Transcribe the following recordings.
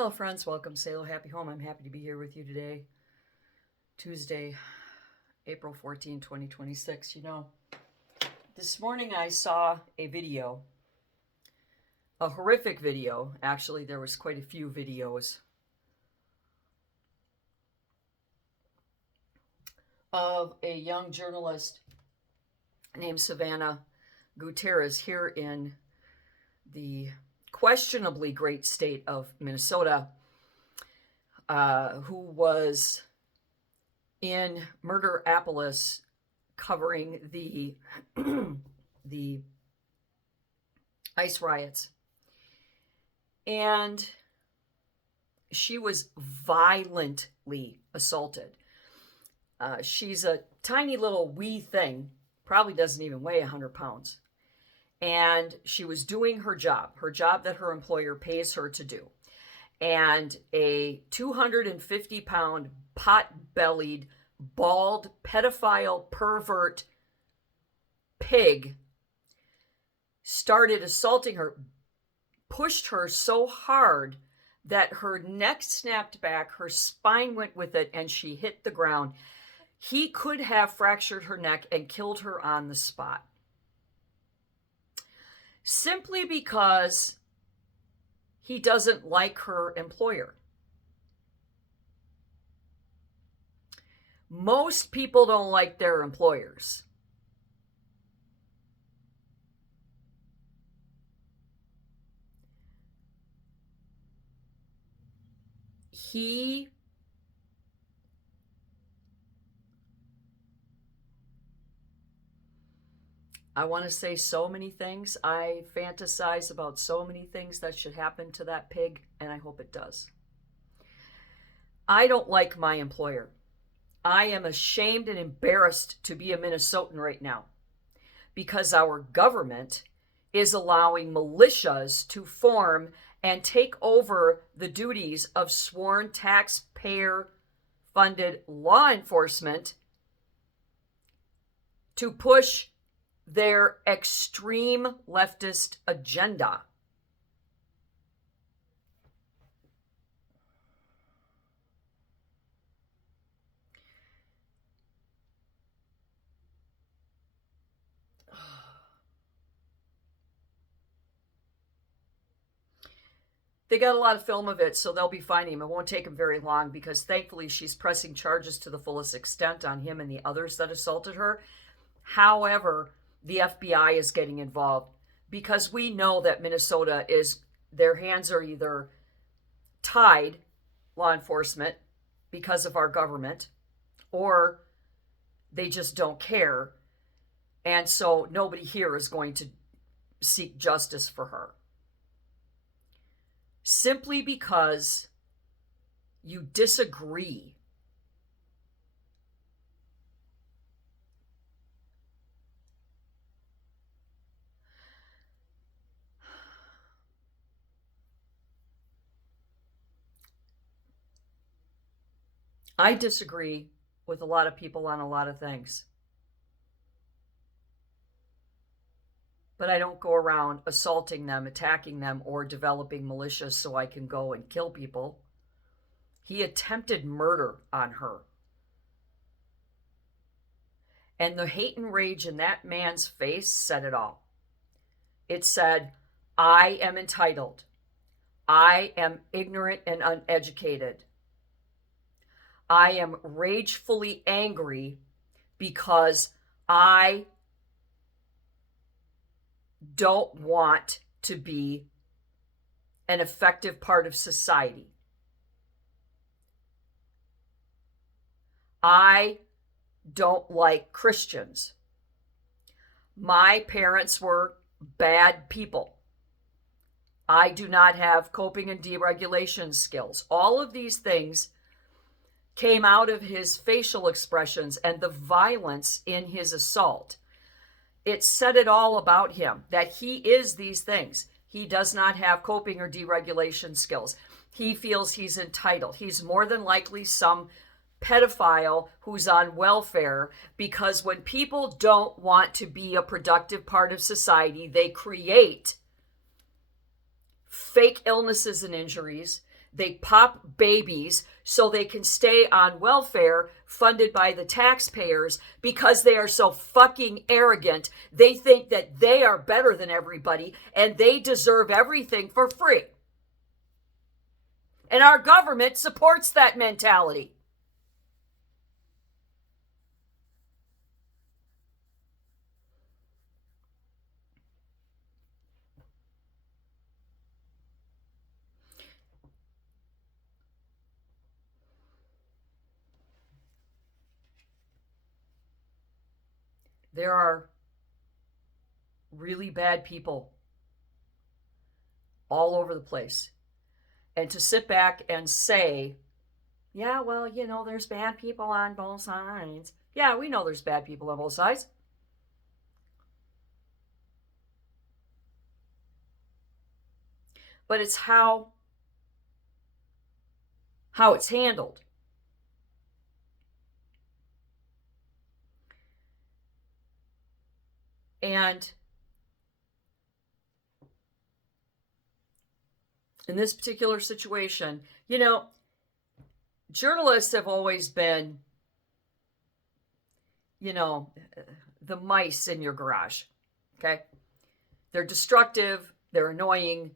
Hello, friends. Welcome to Sailor Happy Home. I'm happy to be here with you today, Tuesday, April 14, 2026. This morning I saw a video, a horrific video. Actually, there was quite a few videos of a young journalist named Savannah Gutierrez here in the questionably great state of Minnesota, who was in Murderapolis covering the the ICE riots. And she was violently assaulted. She's a tiny little wee thing, probably doesn't even weigh 100 pounds. And she was doing her job that her employer pays her to do. And a 250-pound, pot-bellied, bald, pedophile, pervert pig started assaulting her, pushed her so hard that her neck snapped back, her spine went with it, and she hit the ground. He could have fractured her neck and killed her on the spot. Simply because he doesn't like her employer. Most people don't like their employers. I want to say so many things. I fantasize about so many things that should happen to that pig, and I hope it does. I don't like my employer. I am ashamed and embarrassed to be a Minnesotan right now because our government is allowing militias to form and take over the duties of sworn taxpayer-funded law enforcement to push their extreme leftist agenda. They got a lot of film of it, so they'll be finding him. It won't take him very long because thankfully she's pressing charges to the fullest extent on him and the others that assaulted her. However, the FBI is getting involved because we know that Minnesota their hands are either tied, law enforcement, because of our government, or they just don't care. And so nobody here is going to seek justice for her. Simply because you disagree. I disagree with a lot of people on a lot of things. But I don't go around assaulting them, attacking them, or developing militias so I can go and kill people. He attempted murder on her. And the hate and rage in that man's face said it all. It said, I am entitled. I am ignorant and uneducated. I am ragefully angry because I don't want to be an effective part of society. I don't like Christians. My parents were bad people. I do not have coping and deregulation skills. All of these things came out of his facial expressions and the violence in his assault. It said it all about him, that he is these things. He does not have coping or deregulation skills. He feels he's entitled. He's more than likely some pedophile who's on welfare, because when people don't want to be a productive part of society, they create fake illnesses and injuries. They pop babies so they can stay on welfare funded by the taxpayers because they are so fucking arrogant. They think that they are better than everybody and they deserve everything for free. And our government supports that mentality. There are really bad people all over the place. And to sit back and say, yeah, well, there's bad people on both sides. Yeah, we know there's bad people on both sides. But it's how it's handled. And in this particular situation, journalists have always been, the mice in your garage. Okay? They're destructive, they're annoying,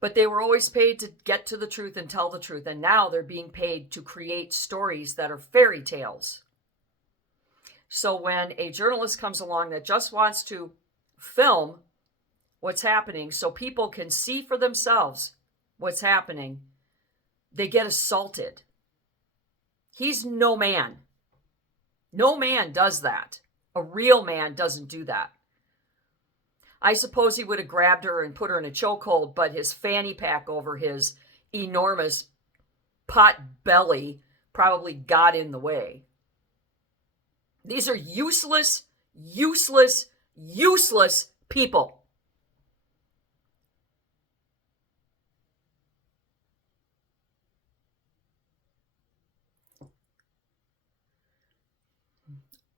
but they were always paid to get to the truth and tell the truth. And now they're being paid to create stories that are fairy tales. So when a journalist comes along that just wants to film what's happening so people can see for themselves what's happening, they get assaulted. He's no man. No man does that. A real man doesn't do that. I suppose he would have grabbed her and put her in a chokehold, but his fanny pack over his enormous pot belly probably got in the way. These are useless people.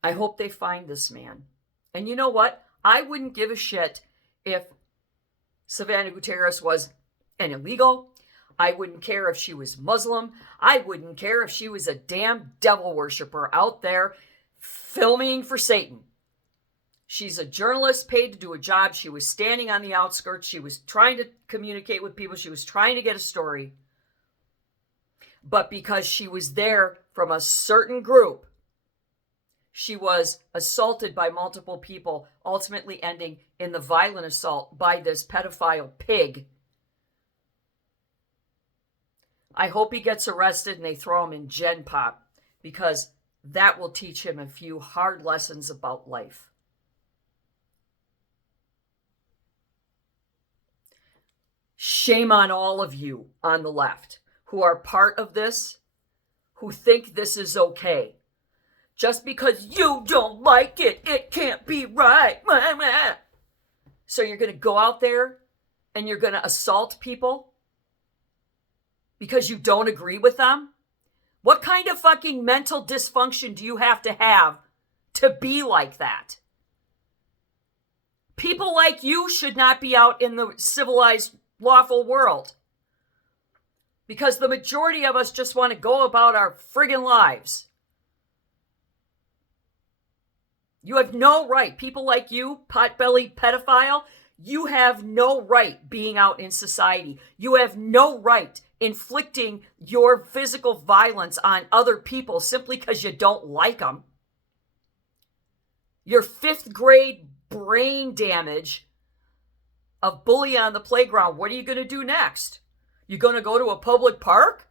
I hope they find this man. And you know what? I wouldn't give a shit if Savannah Gutierrez was an illegal. I wouldn't care if she was Muslim. I wouldn't care if she was a damn devil worshiper out there filming for Satan. She's a journalist paid to do a job. She was standing on the outskirts. She was trying to communicate with people. She was trying to get a story. But because she was there from a certain group, she was assaulted by multiple people, ultimately ending in the violent assault by this pedophile pig. I hope he gets arrested and they throw him in Gen Pop, because that will teach him a few hard lessons about life. Shame on all of you on the left who are part of this, who think this is okay. Just because you don't like it, it can't be right. So you're going to go out there and you're going to assault people because you don't agree with them? What kind of fucking mental dysfunction do you have to be like that? People like you should not be out in the civilized, lawful world. Because the majority of us just want to go about our friggin' lives. You have no right. People like you, pot-bellied pedophile, you have no right being out in society. You have no right inflicting your physical violence on other people simply because you don't like them. Your 5th grade brain damage of bully on the playground, what are you going to do next? You going to go to a public park?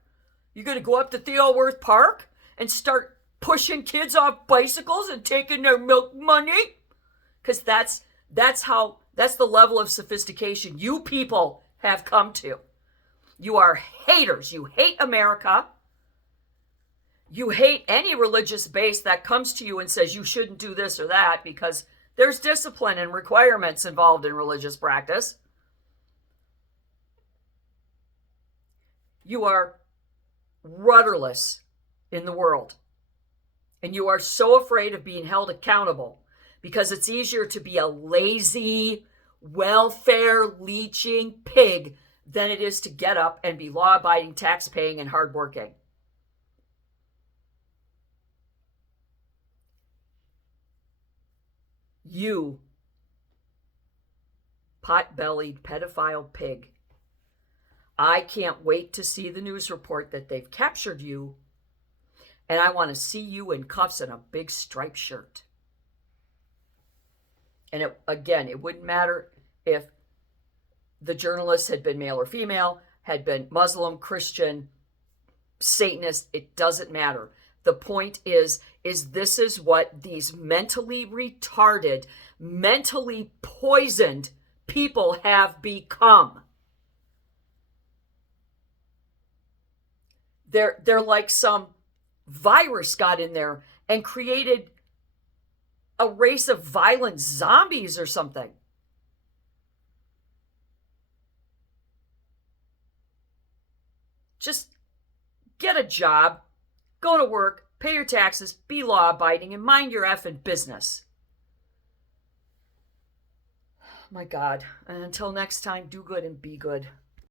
You going to go up to Theo Worth Park and start pushing kids off bicycles and taking their milk money? Because that's the level of sophistication you people have come to. You are haters. You hate America. You hate any religious base that comes to you and says you shouldn't do this or that, because there's discipline and requirements involved in religious practice. You are rudderless in the world. And you are so afraid of being held accountable because it's easier to be a lazy, welfare leeching pig than it is to get up and be law-abiding, tax-paying, and hardworking. You pot-bellied pedophile pig. I can't wait to see the news report that they've captured you, and I want to see you in cuffs and a big striped shirt. And it wouldn't matter if the journalist had been male or female, had been Muslim, Christian, Satanist. It doesn't matter. The point is this is what these mentally retarded, mentally poisoned people have become. They're like some virus got in there and created a race of violent zombies or something. Just get a job, go to work, pay your taxes, be law-abiding, and mind your effing business. My God. And until next time, do good and be good.